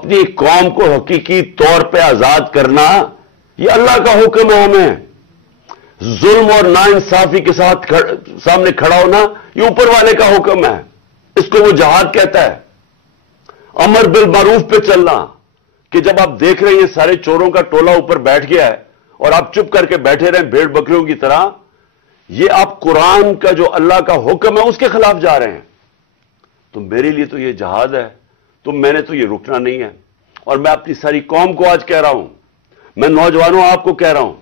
اپنی قوم کو حقیقی طور پہ آزاد کرنا یہ اللہ کا حکم ہے. ہمیں ظلم اور ناانصافی کے ساتھ سامنے کھڑا ہونا یہ اوپر والے کا حکم ہے. اس کو وہ جہاد کہتا ہے. امر بالمعروف پہ چلنا کہ جب آپ دیکھ رہے ہیں یہ سارے چوروں کا ٹولہ اوپر بیٹھ گیا ہے اور آپ چپ کر کے بیٹھے رہیں بھیڑ بکریوں کی طرح, یہ آپ قرآن کا جو اللہ کا حکم ہے اس کے خلاف جا رہے ہیں. تو میرے لیے تو یہ جہاد ہے, تو میں نے تو یہ رکنا نہیں ہے. اور میں اپنی ساری قوم کو آج کہہ رہا ہوں, میں نوجوانوں آپ کو کہہ رہا ہوں,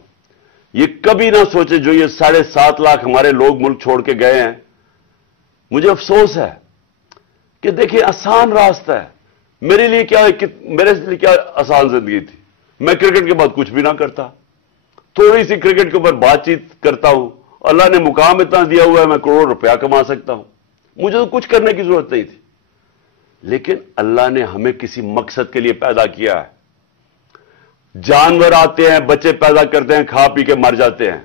یہ کبھی نہ سوچے جو یہ 7.5 لاکھ ہمارے لوگ ملک چھوڑ کے گئے ہیں. مجھے افسوس ہے کہ دیکھیں آسان راستہ ہے. میرے لیے کیا آسان زندگی تھی. میں کرکٹ کے بعد کچھ بھی نہ کرتا, تھوڑی سی کرکٹ کے اوپر بات چیت کرتا ہوں. اللہ نے مقام اتنا دیا ہوا ہے میں کروڑ روپیہ کما سکتا ہوں. مجھے تو کچھ کرنے کی ضرورت نہیں تھی. لیکن اللہ نے ہمیں کسی مقصد کے لیے پیدا کیا ہے. جانور آتے ہیں, بچے پیدا کرتے ہیں, کھا پی کے مر جاتے ہیں.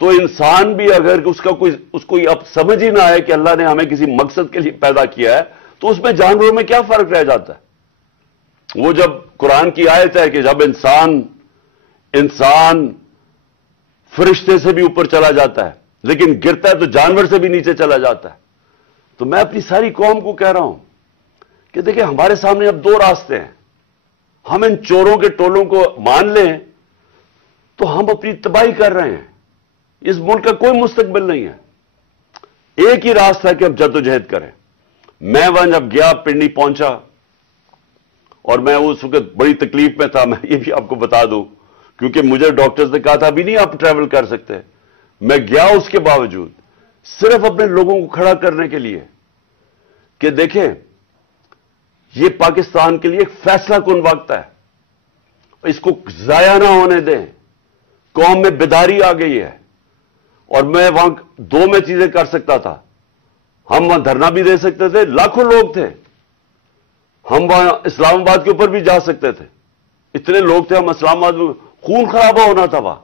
تو انسان بھی اگر اس کو اب سمجھ ہی نہ آئے کہ اللہ نے ہمیں کسی مقصد کے لیے پیدا کیا ہے, تو اس میں جانوروں میں کیا فرق رہ جاتا ہے. وہ جب قرآن کی آیت ہے کہ جب انسان فرشتے سے بھی اوپر چلا جاتا ہے لیکن گرتا ہے تو جانور سے بھی نیچے چلا جاتا ہے. تو میں اپنی ساری قوم کو کہہ رہا ہوں کہ دیکھیں ہمارے سامنے اب 2 راستے ہیں. ہم ان چوروں کے ٹولوں کو مان لیں تو ہم اپنی تباہی کر رہے ہیں. اس ملک کا کوئی مستقبل نہیں ہے. ایک ہی راستہ ہے کہ ہم جدوجہد کریں. میں وہاں جب گیا پنڈی پہنچا اور میں اس وقت بڑی تکلیف میں تھا. میں یہ بھی آپ کو بتا دوں کیونکہ مجھے ڈاکٹرز نے کہا تھا ابھی نہیں آپ ٹریول کر سکتے. میں گیا اس کے باوجود صرف اپنے لوگوں کو کھڑا کرنے کے لیے کہ دیکھیں یہ پاکستان کے لیے ایک فیصلہ کن وقت ہے, اس کو ضائع نہ ہونے دیں. قوم میں بیداری آ گئی ہے. اور میں وہاں 2 میں چیزیں کر سکتا تھا. ہم وہاں دھرنا بھی دے سکتے تھے, لاکھوں لوگ تھے. ہم وہاں اسلام آباد کے اوپر بھی جا سکتے تھے, اتنے لوگ تھے. ہم اسلام آباد میں خون خرابہ ہونا تھا وہاں,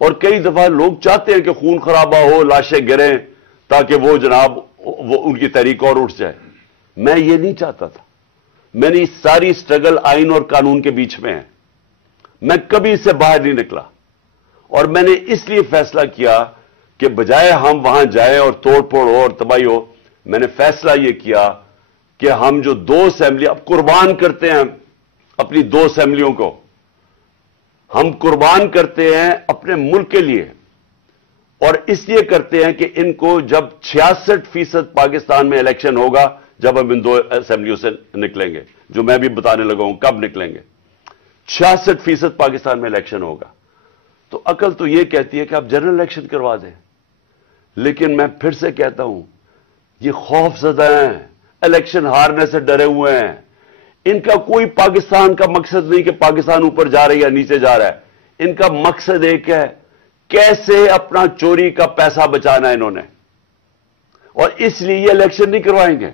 اور کئی دفعہ لوگ چاہتے ہیں کہ خون خرابہ ہو, لاشیں گریں تاکہ وہ جناب ان کی تحریک اور اٹھ جائے. میں یہ نہیں چاہتا تھا. میں نے ساری سٹرگل آئین اور قانون کے بیچ میں ہے. میں کبھی اس سے باہر نہیں نکلا. اور میں نے اس لیے فیصلہ کیا کہ بجائے ہم وہاں جائیں اور توڑ پھوڑ ہو اور تباہی ہو, میں نے فیصلہ یہ کیا کہ ہم جو 2 اسمبلی اب قربان کرتے ہیں اپنی 2 اسمبلیوں کو, ہم قربان کرتے ہیں اپنے ملک کے لیے. اور اس لیے کرتے ہیں کہ ان کو جب 66% پاکستان میں الیکشن ہوگا, جب ہم ان 2 اسمبلیوں سے نکلیں گے, جو میں بھی بتانے لگا ہوں کب نکلیں گے, 66% پاکستان میں الیکشن ہوگا. تو عقل تو یہ کہتی ہے کہ آپ جنرل الیکشن کروا دیں. لیکن میں پھر سے کہتا ہوں یہ خوف زدہ ہیں, الیکشن ہارنے سے ڈرے ہوئے ہیں. ان کا کوئی پاکستان کا مقصد نہیں کہ پاکستان اوپر جا رہا ہے یا نیچے جا رہا ہے. ان کا مقصد ایک ہے, کیسے اپنا چوری کا پیسہ بچانا ہے انہوں نے. اور اس لیے یہ الیکشن نہیں کروائیں گے.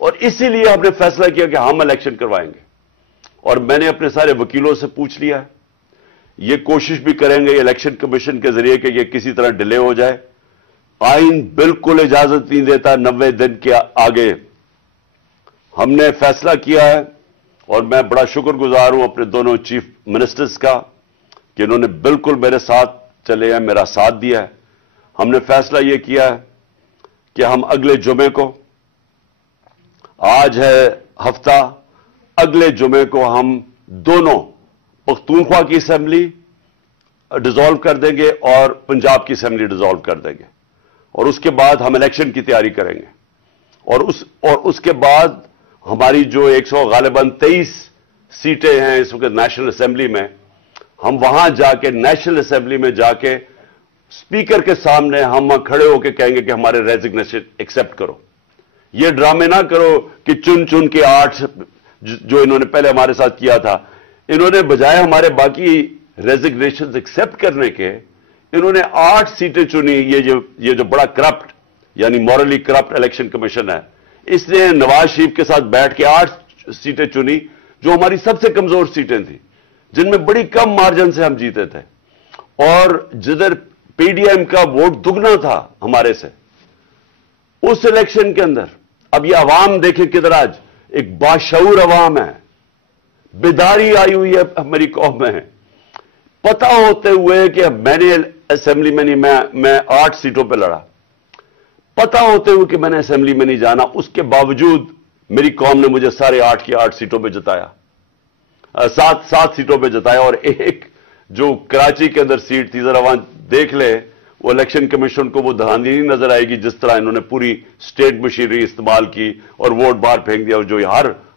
اور اسی لیے ہم نے فیصلہ کیا کہ ہم الیکشن کروائیں گے. اور میں نے اپنے سارے وکیلوں سے پوچھ لیا ہے, یہ کوشش بھی کریں گے الیکشن کمیشن کے ذریعے کہ یہ کسی طرح ڈیلے ہو جائے. آئین بالکل اجازت نہیں دیتا 90 دن کے آگے. ہم نے فیصلہ کیا ہے اور میں بڑا شکر گزار ہوں اپنے دونوں چیف منسٹرز کا کہ انہوں نے بالکل میرے ساتھ چلے ہیں, میرا ساتھ دیا ہے. ہم نے فیصلہ یہ کیا ہے کہ ہم اگلے جمعے کو, آج ہے ہفتہ, اگلے جمعے کو ہم دونوں پختونخوا کی اسمبلی ڈیزالو کر دیں گے اور پنجاب کی اسمبلی ڈیزالو کر دیں گے. اور اس کے بعد ہم الیکشن کی تیاری کریں گے. اور اس کے بعد ہماری جو 100 غالباً 23 سیٹیں ہیں اس وقت نیشنل اسمبلی میں, ہم وہاں جا کے نیشنل اسمبلی میں جا کے اسپیکر کے سامنے ہم کھڑے ہو کے کہیں گے کہ ہمارے ریزگنیشن ایکسپٹ کرو. یہ ڈرامے نہ کرو کہ چن چن کے 8 جو انہوں نے پہلے ہمارے ساتھ کیا تھا, انہوں نے بجائے ہمارے باقی ریزگنیشن ایکسپٹ کرنے کے, انہوں نے 8 سیٹیں چنی. یہ جو بڑا کرپٹ یعنی مورلی کرپٹ الیکشن کمیشن ہے, اس نے نواز شریف کے ساتھ بیٹھ کے 8 سیٹیں چنی جو ہماری سب سے کمزور سیٹیں تھیں, جن میں بڑی کم مارجن سے ہم جیتے تھے. اور جدھر پی ڈی ایم کا ووٹ دگنا تھا ہمارے سے اس الیکشن کے اندر, اب یہ عوام دیکھیں کدھر آج ایک باشعور عوام ہے, بیداری آئی ہوئی ہے ہماری قوم میں. پتا ہوتے ہوئے کہ میں نے اسمبلی میں نہیں, میں 8 سیٹوں پہ لڑا, پتا ہوتے ہوئے کہ میں نے اسمبلی میں نہیں جانا, اس کے باوجود میری قوم نے مجھے سارے 8 کی 8 سیٹوں پہ جتایا, 7 سیٹوں پہ جتایا. اور ایک جو کراچی کے اندر سیٹ تھی, ذرا وہاں دیکھ لے, وہ الیکشن کمیشن کو وہ دھاندلی نہیں نظر آئے گی جس طرح انہوں نے پوری اسٹیٹ مشینری استعمال کی اور ووٹ باہر پھینک دیا, اور جو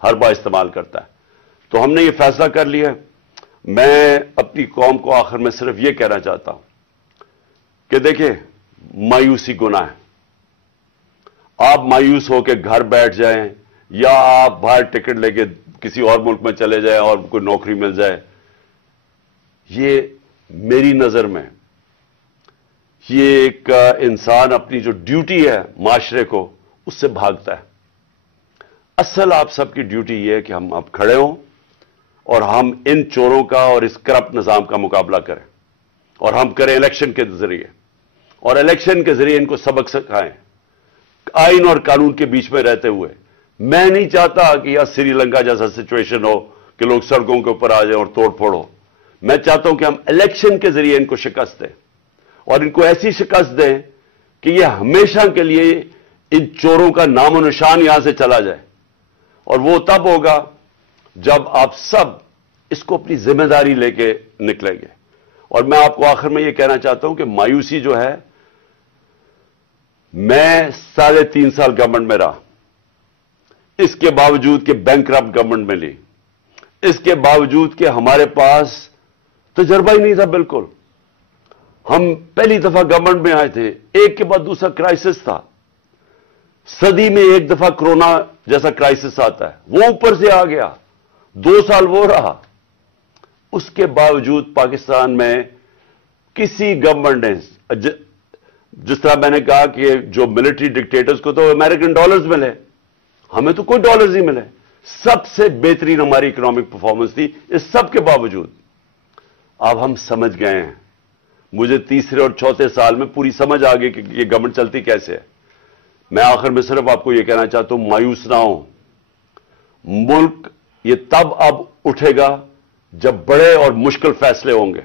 ہر بار استعمال کرتا ہے. تو ہم نے یہ فیصلہ کر لیا. میں اپنی قوم کو آخر میں صرف یہ کہنا چاہتا ہوں کہ دیکھیں, مایوسی گناہ ہے. آپ مایوس ہو کے گھر بیٹھ جائیں یا آپ باہر ٹکٹ لے کے کسی اور ملک میں چلے جائیں اور کوئی نوکری مل جائے, یہ میری نظر میں یہ ایک انسان اپنی جو ڈیوٹی ہے معاشرے کو, اس سے بھاگتا ہے. اصل آپ سب کی ڈیوٹی یہ ہے کہ ہم اب کھڑے ہوں اور ہم ان چوروں کا اور اس کرپٹ نظام کا مقابلہ کریں, اور ہم کریں الیکشن کے ذریعے, اور الیکشن کے ذریعے ان کو سبق سکھائیں آئین اور قانون کے بیچ میں رہتے ہوئے. میں نہیں چاہتا کہ یہ سری لنکا جیسا سچویشن ہو کہ لوگ سڑکوں کے اوپر آ جائیں اور توڑ پھوڑ ہو. میں چاہتا ہوں کہ ہم الیکشن کے ذریعے ان کو شکست دیں, اور ان کو ایسی شکست دیں کہ یہ ہمیشہ کے لیے ان چوروں کا نام و نشان یہاں سے چلا جائے. اور وہ تب ہوگا جب آپ سب اس کو اپنی ذمہ داری لے کے نکلیں گے. اور میں آپ کو آخر میں یہ کہنا چاہتا ہوں کہ مایوسی جو ہے, میں 3.5 سال گورنمنٹ میں رہا, اس کے باوجود کہ بینکرپٹ گورنمنٹ میں لی, اس کے باوجود کہ ہمارے پاس تجربہ ہی نہیں تھا بالکل. ہم پہلی دفعہ گورنمنٹ میں آئے تھے, ایک کے بعد دوسرا کرائسس تھا. صدی میں ایک دفعہ کرونا جیسا کرائسس آتا ہے, وہ اوپر سے آ گیا, 2 سال وہ رہا. اس کے باوجود پاکستان میں کسی گورنمنٹ نے, جس طرح میں نے کہا کہ جو ملٹری ڈکٹیٹرز کو تو امریکن ڈالرز ملے, ہمیں تو کوئی ڈالرز نہیں ملے. سب سے بہترین ہماری اکنامک پرفارمنس تھی. اس سب کے باوجود اب ہم سمجھ گئے ہیں, مجھے تیسرے اور چوتھے سال میں پوری سمجھ آ گئی کہ یہ گورنمنٹ چلتی کیسے ہے. میں آخر میں صرف آپ کو یہ کہنا چاہتا ہوں, مایوس نہ ہوں. ملک یہ تب اب اٹھے گا جب بڑے اور مشکل فیصلے ہوں گے.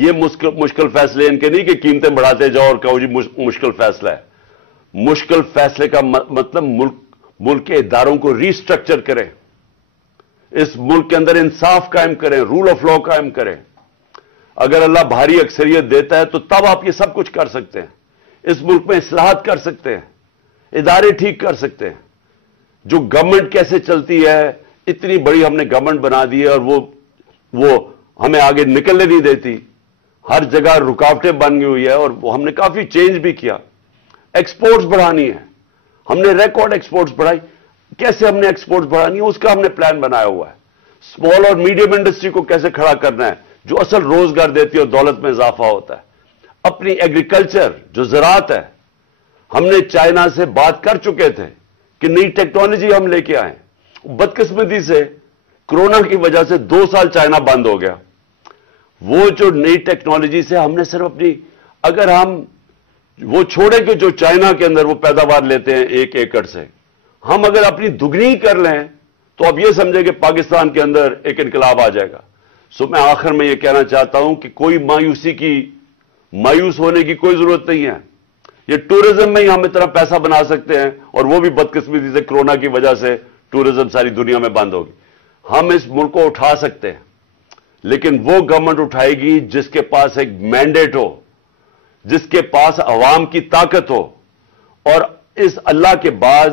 یہ مشکل فیصلے ان کے نہیں کہ قیمتیں بڑھاتے جاؤ اور کہو جی مشکل فیصلہ ہے. مشکل فیصلے کا مطلب ملک کے اداروں کو ری اسٹرکچر کریں, اس ملک کے اندر انصاف قائم کریں, رول آف لا قائم کریں. اگر اللہ بھاری اکثریت دیتا ہے تو تب آپ یہ سب کچھ کر سکتے ہیں. اس ملک میں اصلاحات کر سکتے ہیں, ادارے ٹھیک کر سکتے ہیں. جو گورنمنٹ کیسے چلتی ہے, اتنی بڑی ہم نے گورنمنٹ بنا دی ہے اور وہ ہمیں آگے نکلنے نہیں دیتی. ہر جگہ رکاوٹیں بن گئی ہوئی ہے, اور وہ ہم نے کافی چینج بھی کیا. ایکسپورٹس بڑھانی ہے, ہم نے ریکارڈ ایکسپورٹس بڑھائی. کیسے ہم نے ایکسپورٹس بڑھانی ہے اس کا ہم نے پلان بنایا ہوا ہے. اسمال اور میڈیم انڈسٹری کو کیسے کھڑا کرنا ہے, جو اصل روزگار دیتی ہے اور دولت میں اضافہ ہوتا ہے. اپنی ایگریکلچر جو زراعت ہے, ہم نے چائنا سے بات کر چکے تھے کہ نئی ٹیکنالوجی ہم لے کے آئیں. بدقسمتی سے کرونا کی وجہ سے 2 سال چائنا بند ہو گیا. وہ جو نئی ٹیکنالوجی سے ہم نے صرف اپنی, اگر ہم وہ چھوڑیں کہ جو چائنا کے اندر وہ پیداوار لیتے ہیں 1 ایکڑ سے, ہم اگر اپنی دگنی کر لیں تو اب یہ سمجھے کہ پاکستان کے اندر ایک انقلاب آ جائے گا. میں آخر میں یہ کہنا چاہتا ہوں کہ کوئی مایوس ہونے کی کوئی ضرورت نہیں ہے. یہ ٹورزم میں ہی ہم اتنا پیسہ بنا سکتے ہیں, اور وہ بھی بدقسمتی سے کرونا کی وجہ سے ٹورزم ساری دنیا میں بند ہوگی. ہم اس ملک کو اٹھا سکتے ہیں, لیکن وہ گورنمنٹ اٹھائے گی جس کے پاس ایک مینڈیٹ ہو, جس کے پاس عوام کی طاقت ہو. اور اس اللہ کے بعد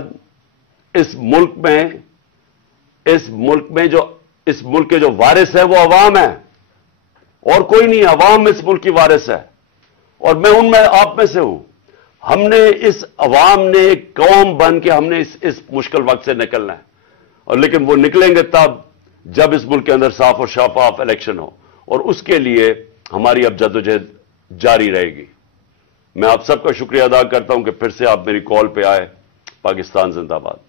اس ملک کے جو وارث ہیں وہ عوام ہیں, اور کوئی نہیں. عوام اس ملک کی وارث ہے, اور میں آپ میں سے ہوں. ہم نے اس عوام نے ایک قوم بن کے ہم نے اس مشکل وقت سے نکلنا ہے. اور لیکن وہ نکلیں گے تب جب اس ملک کے اندر صاف اور شفاف الیکشن ہو, اور اس کے لیے ہماری اب جدوجہد جاری رہے گی. میں آپ سب کا شکریہ ادا کرتا ہوں کہ پھر سے آپ میری کال پہ آئے. پاکستان زندہ باد.